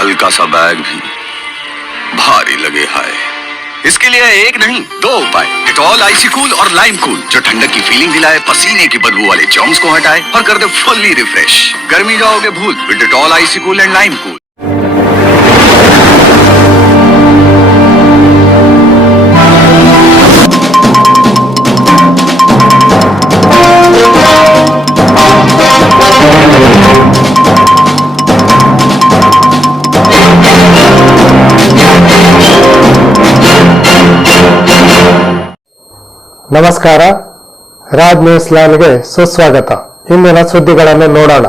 हल्का सा बैग भी भारी लगे हाय। इसके लिए एक नहीं 2 उपाय, डेटॉल आईसी कूल और लाइम कूल, जो ठंडक की फीलिंग दिलाए, पसीने की बदबू वाले जर्म्स को हटाए और कर दे फुल्ली रिफ्रेश। गर्मी जाओगे भूल with Dettol IC cool and lime cool. ನಮಸ್ಕಾರ, ರಾಜ್ ನ್ಯೂಸ್ ಲೈನ್ಗೆ ಸುಸ್ವಾಗತ. ಇಂದಿನ ಸುದ್ದಿಗಳನ್ನು ನೋಡೋಣ.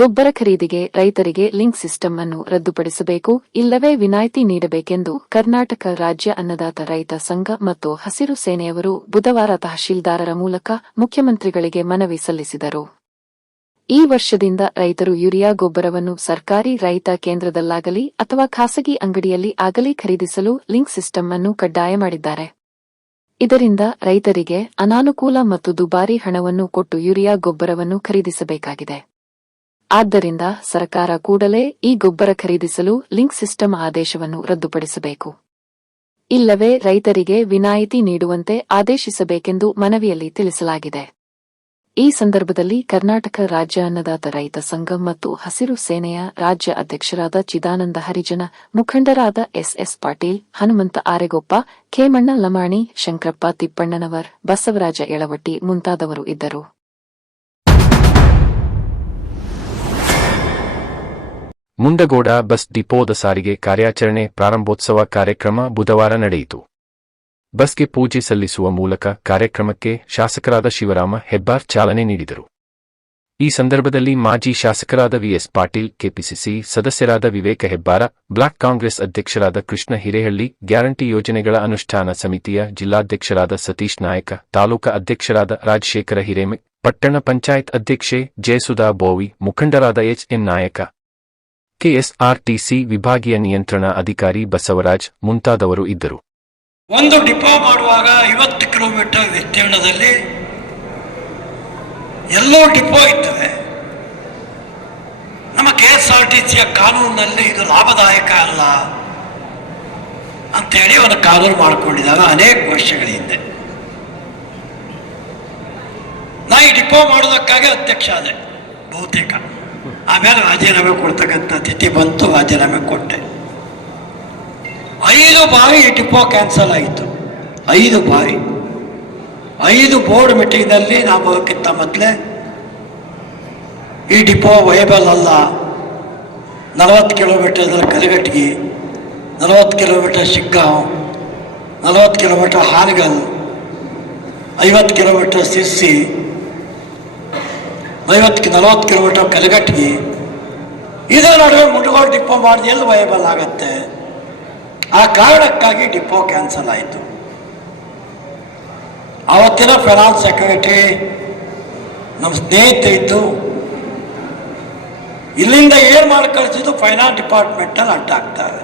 ಗೊಬ್ಬರ ಖರೀದಿಗೆ ರೈತರಿಗೆ ಲಿಂಕ್ ಸಿಸ್ಟಮ್ ಅನ್ನು ರದ್ದುಪಡಿಸಬೇಕು, ಇಲ್ಲವೇ ವಿನಾಯಿತಿ ನೀಡಬೇಕೆಂದು ಕರ್ನಾಟಕ ರಾಜ್ಯ ಅನ್ನದಾತ ರೈತ ಸಂಘ ಮತ್ತು ಹಸಿರು ಸೇನೆಯವರು ಬುಧವಾರ ತಹಶೀಲ್ದಾರರ ಮೂಲಕ ಮುಖ್ಯಮಂತ್ರಿಗಳಿಗೆ ಮನವಿ ಸಲ್ಲಿಸಿದರು. ಈ ವರ್ಷದಿಂದ ರೈತರು ಯೂರಿಯಾ ಗೊಬ್ಬರವನ್ನು ಸರ್ಕಾರಿ ರೈತ ಕೇಂದ್ರದಲ್ಲಾಗಲಿ ಅಥವಾ ಖಾಸಗಿ ಅಂಗಡಿಯಲ್ಲಿ ಆಗಲಿ ಖರೀದಿಸಲು ಲಿಂಕ್ ಸಿಸ್ಟಮ್ ಅನ್ನು ಕಡ್ಡಾಯ ಮಾಡಿದ್ದಾರೆ. ಇದರಿಂದ ರೈತರಿಗೆ ಅನಾನುಕೂಲ ಮತ್ತು ದುಬಾರಿ ಹಣವನ್ನು ಕೊಟ್ಟು ಯೂರಿಯಾ ಗೊಬ್ಬರವನ್ನು ಖರೀದಿಸಬೇಕಾಗಿದೆ. ಆದ್ದರಿಂದ ಸರ್ಕಾರ ಕೂಡಲೇ ಈ ಗೊಬ್ಬರ ಖರೀದಿಸಲು ಲಿಂಕ್ ಸಿಸ್ಟಮ್ ಆದೇಶವನ್ನು ರದ್ದುಪಡಿಸಬೇಕು, ಇಲ್ಲವೇ ರೈತರಿಗೆ ವಿನಾಯಿತಿ ನೀಡುವಂತೆ ಆದೇಶಿಸಬೇಕೆಂದು ಮನವಿಯಲ್ಲಿ ತಿಳಿಸಲಾಗಿದೆ. ಈ ಸಂದರ್ಭದಲ್ಲಿ ಕರ್ನಾಟಕ ರಾಜ್ಯ ಅನ್ನದಾತ ರೈತ ಸಂಘ ಮತ್ತು ಹಸಿರು ಸೇನೆಯ ರಾಜ್ಯ ಅಧ್ಯಕ್ಷರಾದ ಚಿದಾನಂದ ಹರಿಜನ, ಮುಖಂಡರಾದ ಎಸ್ ಪಾಟೀಲ್, ಹನುಮಂತ ಆರೆಗೊಪ್ಪ, ಖೇಮಣ್ಣ ಲಮಾಣಿ, ಶಂಕರಪ್ಪ ತಿಪ್ಪಣ್ಣನವರ್, ಬಸವರಾಜ ಯಳವಟ್ಟಿ ಮುಂತಾದವರು ಇದ್ದರು. ಮುಂಡಗೋಡ ಬಸ್ ಡಿಪೋದ ಸಾರಿಗೆ ಕಾರ್ಯಾಚರಣೆ ಪ್ರಾರಂಭೋತ್ಸವ ಕಾರ್ಯಕ್ರಮ ಬುಧವಾರ ನಡೆಯಿತು. ಬಸ್ಗೆ ಪೂಜೆ ಸಲ್ಲಿಸುವ ಮೂಲಕ ಕಾರ್ಯಕ್ರಮಕ್ಕೆ ಶಾಸಕರಾದ ಶಿವರಾಮ ಹೆಬ್ಬಾರ್ ಚಾಲನೆ ನೀಡಿದರು. ಈ ಸಂದರ್ಭದಲ್ಲಿ ಮಾಜಿ ಶಾಸಕರಾದ ವಿಎಸ್ ಪಾಟೀಲ್, ಕೆಪಿಸಿಸಿ ಸದಸ್ಯರಾದ ವಿವೇಕ ಹೆಬ್ಬಾರ, ಬ್ಲಾಕ್ ಕಾಂಗ್ರೆಸ್ ಅಧ್ಯಕ್ಷರಾದ ಕೃಷ್ಣ ಹಿರೇಹಳ್ಳಿ, ಗ್ಯಾರಂಟಿ ಯೋಜನೆಗಳ ಅನುಷ್ಠಾನ ಸಮಿತಿಯ ಜಿಲ್ಲಾಧ್ಯಕ್ಷರಾದ ಸತೀಶ್ ನಾಯಕ, ತಾಲೂಕಾ ಅಧ್ಯಕ್ಷರಾದ ರಾಜಶೇಖರ ಹಿರೇಮೆ, ಪಟ್ಟಣ ಪಂಚಾಯತ್ ಅಧ್ಯಕ್ಷೆ ಜಯಸುಧಾ ಬೋವಿ, ಮುಖಂಡರಾದ ಎಚ್ಎನ್ ನಾಯಕ, ಕೆಎಸ್ಆರ್ಟಿಸಿ ವಿಭಾಗೀಯ ನಿಯಂತ್ರಣ ಅಧಿಕಾರಿ ಬಸವರಾಜ್ ಮುಂತಾದವರು ಇದ್ದರು. ಒಂದು ಡಿಪೋ ಮಾಡುವಾಗ 50 ಕಿಲೋಮೀಟರ್ ವಿಸ್ತೀರ್ಣದಲ್ಲಿ ಎಲ್ಲೋ ಡಿಪೋ ಇರ್ತವೆ. ನಮ್ಮ ಕೆಎಸ್ಆರ್ಟಿಸಿಯ ಕಾನೂನಿನಲ್ಲಿ ಇದು ಲಾಭದಾಯಕ ಅಲ್ಲ ಅಂತೇಳಿ ಒಂದು ಕಾನೂನು ಮಾಡಿಕೊಂಡಿದ್ದಾರೆ ಅನೇಕ ವರ್ಷಗಳ ಹಿಂದೆ. ನಾ ಈ ಡಿಪೋ ಮಾಡೋದಕ್ಕಾಗಿ ಅಧ್ಯಕ್ಷ ಆದೆ ಬಹುತೇಕ. ಆಮೇಲೆ ರಾಜೀನಾಮೆ ಕೊಡ್ತಕ್ಕಂಥ ಸ್ಥಿತಿ ಬಂತು, ರಾಜೀನಾಮೆ ಕೊಟ್ಟೆ. 5 ಬಾರಿ ಈ ಡಿಪೋ ಕ್ಯಾನ್ಸಲ್ ಆಯಿತು. 5 ಬಾರಿ 5 ಬೋರ್ಡ್ ಮೀಟಿಂಗ್ನಲ್ಲಿ ನಾವು ಬರೋಕ್ಕಿಂತ ಮೊದಲೇ ಈ ಡಿಪೋ ವಯಬಲ್ ಅಲ್ಲ, 40 kilometre Kalghatgi, 40 kilometre Shiggaon, 40 kilometre Hangal, 50 kilometre Sirsi, 40 kilometre Kalghatgi, ಇದರ ನಡುವೆ ಮುಂಡಗೋಡ ಡಿಪೋ ಮಾಡಿದ ಎಲ್ಲಿ ವಯಬಲ್ ಆಗತ್ತೆ? ಆ ಕಾರಣಕ್ಕಾಗಿ ಡಿಪೋ ಕ್ಯಾನ್ಸಲ್ ಆಯಿತು. ಆವತ್ತಿನ ಫೈನಾನ್ಸ್ ಸೆಕ್ರೆಟರಿ ನಮ್ಮ ಸ್ನೇಹಿತ ಇದ್ದು, ಇಲ್ಲಿಂದ ಏನು ಮಾಡಿ ಕಳಿಸಿದ್ದು ಫೈನಾನ್ಸ್ ಡಿಪಾರ್ಟ್ಮೆಂಟಲ್ಲಿ ಅಡ್ಡಾಗ್ತಾರೆ.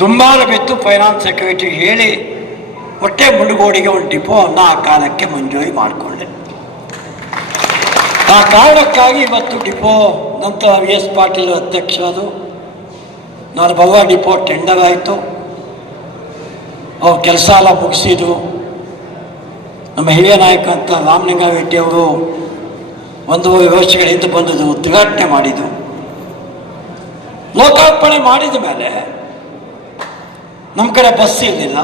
ದುಂಬಾಲು ಬಿದ್ದು ಫೈನಾನ್ಸ್ ಸೆಕ್ರೆಟರಿ ಹೇಳಿ ಒಟ್ಟೆ ಮುಂಡಗೋಡಿಗೆ ಒಂದು ಡಿಪೋ ಅನ್ನು ಆ ಕಾಲಕ್ಕೆ ಮಂಜೂರಿ ಮಾಡಿಕೊಂಡೆ. ಆ ಕಾರಣಕ್ಕಾಗಿ ಇವತ್ತು ಡಿಪೋ ನಂತರ ವಿಎಸ್ ಪಾಟೀಲ್ ಅಧ್ಯಕ್ಷರು, ನಾನು ಬರುವ ಡಿಪೋ ಟೆಂಡರ್ ಆಯಿತು, ಅವ್ರ ಕೆಲಸ ಎಲ್ಲ ಮುಗಿಸಿದ್ರು. ನಮ್ಮ ಹಿರಿಯ ನಾಯಕ ಅಂತ ರಾಮಲಿಂಗಾರೆಡ್ಡಿ ಅವರು 1 ವರ್ಷಗಳಿಂದ ಬಂದದ್ದು ಉದ್ಘಾಟನೆ ಮಾಡಿದರು. ಲೋಕಾರ್ಪಣೆ ಮಾಡಿದ ಮೇಲೆ ನಮ್ಮ ಕಡೆ ಬಸ್ ಇರಲಿಲ್ಲ,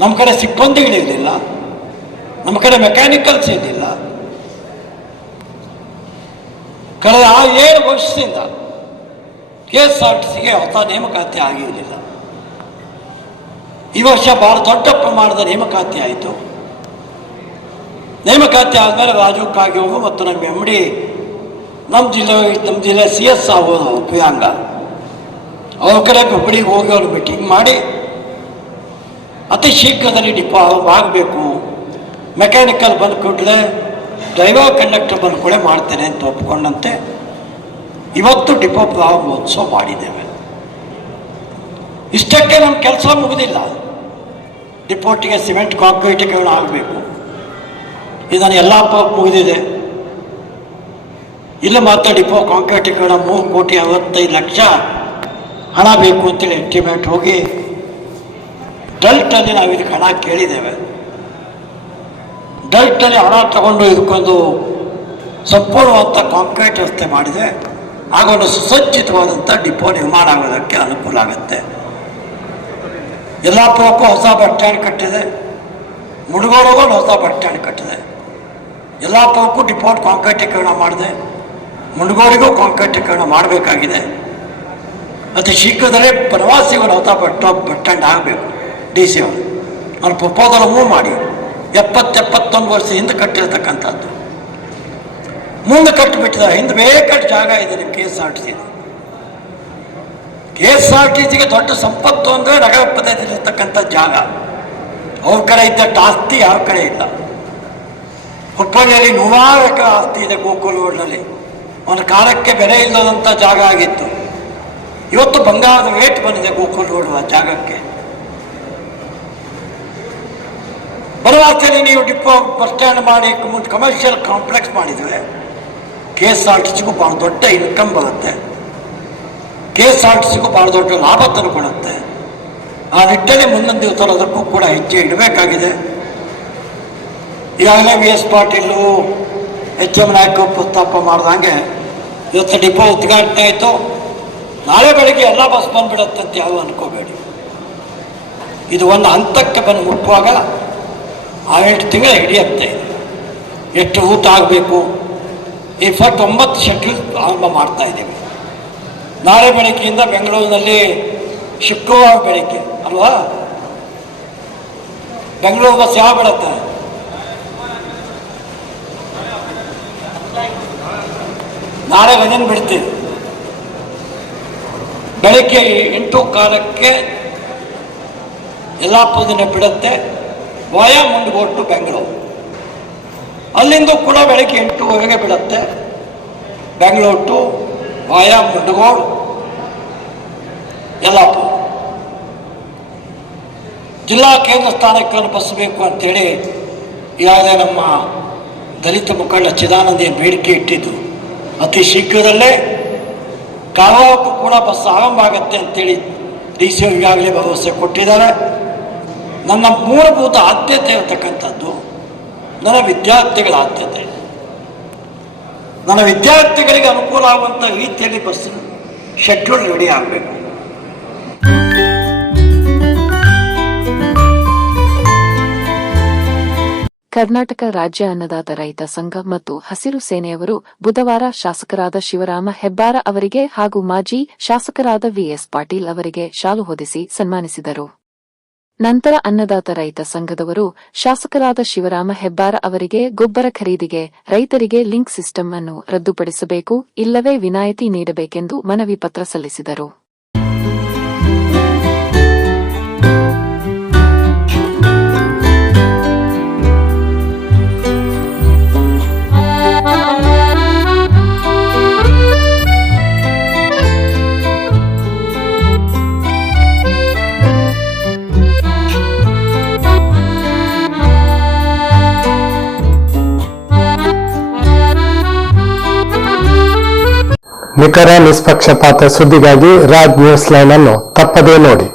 ನಮ್ಮ ಕಡೆ ಸಿಬ್ಬಂದಿಗಳಿರಲಿಲ್ಲ, ನಮ್ಮ ಕಡೆ ಮೆಕ್ಯಾನಿಕಲ್ಸ್ ಇರಲಿಲ್ಲ. ಕಳೆದ 7 ವರ್ಷದಿಂದ ಕೆಎಸ್ಆರ್ಟಿಸಿಗೆ ಹೊಸ ನೇಮಕಾತಿ ಆಗಿರಲಿಲ್ಲ. ಈ ವರ್ಷ ಬಹಳ ದೊಡ್ಡ ಪ್ರಮಾಣದ ನೇಮಕಾತಿ ಆಯಿತು. ನೇಮಕಾತಿ ಆದಮೇಲೆ ರಾಜು ಕಾಗೆವು ಮತ್ತು ನಮ್ಮ MD ನಮ್ಮ ಜಿಲ್ಲೆ CS ಆಗೋದು ಪ್ರಿಯಾಂಗ ಅವ್ರ ಕಡೆ ಹುಬ್ಬಳ್ಳಿಗೆ ಹೋಗಿ ಅವರು ಮೀಟಿಂಗ್ ಮಾಡಿ ಅತಿ ಶೀಘ್ರದಲ್ಲಿ ಡಿಪೋ ಆಗಬೇಕು, ಮೆಕ್ಯಾನಿಕಲ್ ಬಂದು ಕೂಡಲೇ ಡ್ರೈವರ್ ಕಂಡಕ್ಟರ್ ಬಂದು ಕೂಡ ಮಾಡ್ತೇನೆ ಅಂತ ಒಪ್ಕೊಂಡಂತೆ ಇವತ್ತು ಡಿಪೋ ಪ್ರಾರಂಭೋತ್ಸವ ಮಾಡಿದ್ದೇವೆ. ಇಷ್ಟಕ್ಕೆ ನಮ್ಮ ಕೆಲಸ ಮುಗಿದಿಲ್ಲ. ಡಿಪೋಟಿಗೆ ಸಿಮೆಂಟ್ ಕಾಂಕ್ರೀಟಿಗೆ ಆಗಬೇಕು. ಇದನ್ನು ಎಲ್ಲ ಮುಗಿದಿದೆ. ಇಲ್ಲಿ ಮಾತ್ರ ಡಿಪೋ ಕಾಂಕ್ರೀಟೀಕರಣ 3,65,00,000 ಹಣ ಬೇಕು ಅಂತೇಳಿ ಎಸ್ಟಿಮೇಟ್ ಹೋಗಿ ಡಲ್ಟಲ್ಲಿ ನಾವು ಇದಕ್ಕೆ ಹಣ ಕೇಳಿದ್ದೇವೆ. ಡಲ್ಟಲ್ಲಿ ಹಣ ತಗೊಂಡು ಇದಕ್ಕೊಂದು ಸಂಪೂರ್ಣವಾದ ಕಾಂಕ್ರೀಟ್ ರಸ್ತೆ ಮಾಡಿದೆ. ಆಗ ಒಂದು ಸುಸಜ್ಜಿತವಾದಂಥ ಡಿಪೋ ನಿರ್ಮಾಣ ಆಗೋದಕ್ಕೆ ಅನುಕೂಲ ಆಗುತ್ತೆ. ಯಲ್ಲಾಪುರಕ್ಕೂ ಹೊಸ ಬಸ್ ಸ್ಟ್ಯಾಂಡ್ ಕಟ್ಟಿದೆ, ಮುಡುಗೋಡಿಗೂ ಒಂದು ಹೊಸ ಬಸ್ ಸ್ಟ್ಯಾಂಡ್ ಕಟ್ಟಿದೆ. ಯಲ್ಲಾಪುರಕ್ಕೂ ಡಿಪೋ ಕಾಂಕ್ರೀಟೀಕರಣ ಮಾಡಿದೆ, ಮುಡುಗೋಡಿಗೂ ಕಾಂಕ್ರೀಟೀಕರಣ ಮಾಡಬೇಕಾಗಿದೆ. ಅತಿ ಶೀಘ್ರದಲ್ಲೇ ಪ್ರವಾಸಿಗಳು ಹೊಸ ಬಸ್ ಸ್ಟ್ಯಾಂಡ್ ಆಗಬೇಕು. DC ಅವರು ಅವ್ರ ಪ್ರಪೋಸಲ್ ಮೂವ್ ಮಾಡಿ 70-71 ವರ್ಷ ಹಿಂದೆ ಕಟ್ಟಿರ್ತಕ್ಕಂಥದ್ದು ಮುಂದೆ ಕಟ್ಟಿಬಿಟ್ಟಿದ್ದಾರೆ. ಹಿಂದೆ ಬೇಕಾದ ಜಾಗ ಇದೆ ನಿಮ್ಮ KSRTC. KSRTCಗೆ ದೊಡ್ಡ ಸಂಪತ್ತು ಅಂದರೆ ನಗರ ಪ್ರದೇಶದಲ್ಲಿರ್ತಕ್ಕಂಥ ಜಾಗ. ಅವ್ರ ಕಡೆ ಇದ್ದಷ್ಟು ಆಸ್ತಿ ಯಾವ ಕಡೆ ಇಲ್ಲ. ಹುಬ್ಬಳ್ಳಿಯಲ್ಲಿ 100 ಎಕರೆ ಆಸ್ತಿ ಇದೆ ಗೋಕುಲ್ ರೋಡ್ನಲ್ಲಿ. ಒಂದು ಕಾಲಕ್ಕೆ ಬೆಲೆ ಇಲ್ಲದಂಥ ಜಾಗ ಆಗಿತ್ತು. ಇವತ್ತು ಬಂಗಾರದ ರೇಟ್ ಬಂದಿದೆ ಗೋಕುಲ್ ರೋಡ್ ಜಾಗಕ್ಕೆ. ಬನವಾಸಿಯಲ್ಲಿ ನೀವು ಡಿಪೋ ಬಸ್ ಸ್ಟ್ಯಾಂಡ್ ಮಾಡಿ ಕಮರ್ಷಿಯಲ್ ಕಾಂಪ್ಲೆಕ್ಸ್ ಮಾಡಿದರೆ KSRTCಗೂ ಭಾಳ ದೊಡ್ಡ ಇನ್ಕಮ್ ಬರುತ್ತೆ, KSRTCಗೂ ಭಾಳ ದೊಡ್ಡ ಲಾಭ ತಂದುಕೊಡುತ್ತೆ. ಆ ನಿಟ್ಟಿನಲ್ಲಿ ಮುಂದಿನ ದಿವಸ ಅದಕ್ಕೂ ಕೂಡ ಹೆಜ್ಜೆ ಇಡಬೇಕಾಗಿದೆ. ಈಗಾಗಲೇ VS ಪಾಟೀಲು HM ನಾಯಕ ಪ್ರಸ್ತಾಪ ಮಾಡ್ದಂಗೆ ಇವತ್ತು ಡಿಪೋ ಉದ್ಘಾಟನೆ ಆಯಿತು. ನಾಳೆ ಬೆಳಗ್ಗೆ ಎಲ್ಲ ಬಸ್ ಬಂದುಬಿಡುತ್ತೆ ಅಂತ ಯಾವ ಅನ್ಕೋಬೇಡಿ. ಇದು ಒಂದು ಹಂತಕ್ಕೆ ಬಂದು ಮುಟ್ಟುವಾಗ 8 ತಿಂಗಳು ಹಿಡಿಯುತ್ತೆ. ಎಷ್ಟು ರೂಟ್ ಆಗಬೇಕು ಈ 9 ಶೆಡ್ಯೂಲ್ ಆರಂಭ ಮಾಡ್ತಾ ಇದ್ದೀವಿ. ನಾಳೆ ಬೆಳಗ್ಗೆಯಿಂದ ಬೆಂಗಳೂರಿನಲ್ಲಿ ಶುಕ್ರವಾರ ಬೆಳಗ್ಗೆ ಅಲ್ವಾ, ಬೆಂಗಳೂರು ಬಸ್ ಯಾವ ಬಿಡುತ್ತೆ? ನಾಳೆ ರಜನ್ ಬಿಡ್ತೀವಿ. ಬೆಳಗ್ಗೆ 8:15 ಯಲ್ಲಾಪುರದಿಂದ ಬಿಡುತ್ತೆ ವಾಯಾ ಮುಂಡಗೋಡು ಬೆಂಗಳೂರು. ಅಲ್ಲಿಂದ ಕೂಡ ಬೆಳಗ್ಗೆ 8:00 ಬಿಡುತ್ತೆ ಬೆಂಗಳೂರು ಟು ವಾಯಾ ಮುಂಡಗೋಡು ಯಲ್ಲಾಪುರ. ಜಿಲ್ಲಾ ಕೇಂದ್ರ ಸ್ಥಾನಕ್ಕೆ ಬಸ್ಸಬೇಕು ಅಂಥೇಳಿ ಈಗಾಗಲೇ ನಮ್ಮ ದಲಿತ ಮುಖಂಡ ಚಿದಾನಂದ ಬೇಡಿಕೆ ಇಟ್ಟಿದ್ದು. ಅತಿ ಶೀಘ್ರದಲ್ಲೇ ಕಾರವಾರಕ್ಕೂ ಕೂಡ ಬಸ್ ಆರಂಭ ಆಗುತ್ತೆ ಅಂತೇಳಿ DC ಈಗಾಗಲೇ ಭರವಸೆ ಕೊಟ್ಟಿದ್ದಾರೆ. ನನ್ನ ಮೂಲಭೂತ ಆದ್ಯತೆ ಇರತಕ್ಕಂಥದ್ದು ನನ್ನ ವಿದ್ಯಾರ್ಥಿಗಳ ಆದ್ಯತೆ. ನನ್ನ ವಿದ್ಯಾರ್ಥಿಗಳಿಗೆ ಅನುಕೂಲ ಆಗುವಂಥ ರೀತಿಯಲ್ಲಿ ಬಸ್ ಶೆಡ್ಯೂಲ್ ರೆಡಿ ಆಗಬೇಕು. ಕರ್ನಾಟಕ ರಾಜ್ಯ ಅನ್ನದಾತ ರೈತ ಸಂಘ ಮತ್ತು ಹಸಿರು ಸೇನೆಯವರು ಬುಧವಾರ ಶಾಸಕರಾದ ಶಿವರಾಮ ಹೆಬ್ಬಾರ ಅವರಿಗೆ ಹಾಗೂ ಮಾಜಿ ಶಾಸಕರಾದ VS ಪಾಟೀಲ್ ಅವರಿಗೆ ಶಾಲು ಹೊದಿಸಿ ಸನ್ಮಾನಿಸಿದರು. ನಂತರ ಅನ್ನದಾತ ರೈತ ಸಂಘದವರು ಶಾಸಕರಾದ ಶಿವರಾಮ ಹೆಬ್ಬಾರ ಅವರಿಗೆ ಗೊಬ್ಬರ ಖರೀದಿಗೆ ರೈತರಿಗೆ ಲಿಂಕ್ ಸಿಸ್ಟಮ್ ಅನ್ನು ರದ್ದುಪಡಿಸಬೇಕು, ಇಲ್ಲವೇ ವಿನಾಯಿತಿ ನೀಡಬೇಕೆಂದು ಮನವಿ ಪತ್ರ ಸಲ್ಲಿಸಿದರು. ನಿಖರ ನಿಷ್ಪಕ್ಷಪಾತ ಸುದ್ದಿಗಾಗಿ ರಾಜ್ ನ್ಯೂಸ್ ಲೈನ್ ಅನ್ನು ತಪ್ಪದೇ ನೋಡಿ.